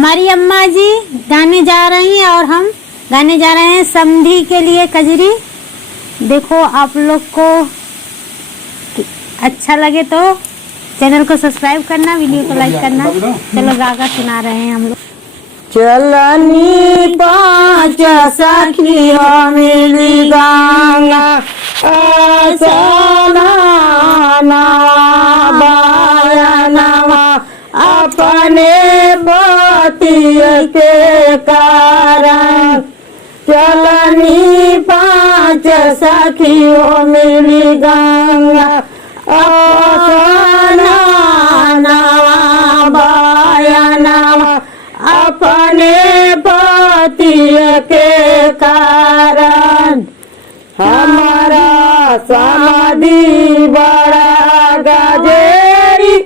हमारी अम्मा जी गाने जा रही हैं और हम गाने जा रहे हैं समधी के लिए कजरी। देखो आप लोग को अच्छा लगे तो चैनल को सब्सक्राइब करना, वीडियो को लाइक करना। चलो गागा सुना रहे हैं हम लोग। चलनी पाँच सखियों मिली गंगा बायनवा अपने पति के कारण। चलनी पाँच सखियों मिली गंगा बायनवा अपने पति के कारण। हमारा समाधि बड़ा गजेरी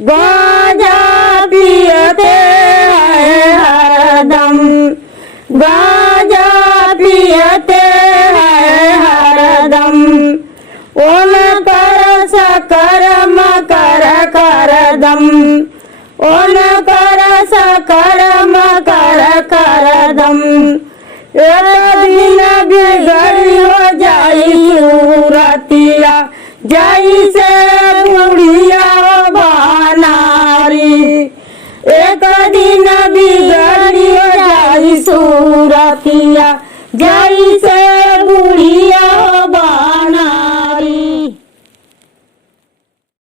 गांजा पियते हैं हरदम, गांजा पियते हैं हरदम। ओम कर सकरम कर करदम, ओम कर सकरम कर करदम। एक दिन बिगड़ी हो जाई सूरतिया, जाई से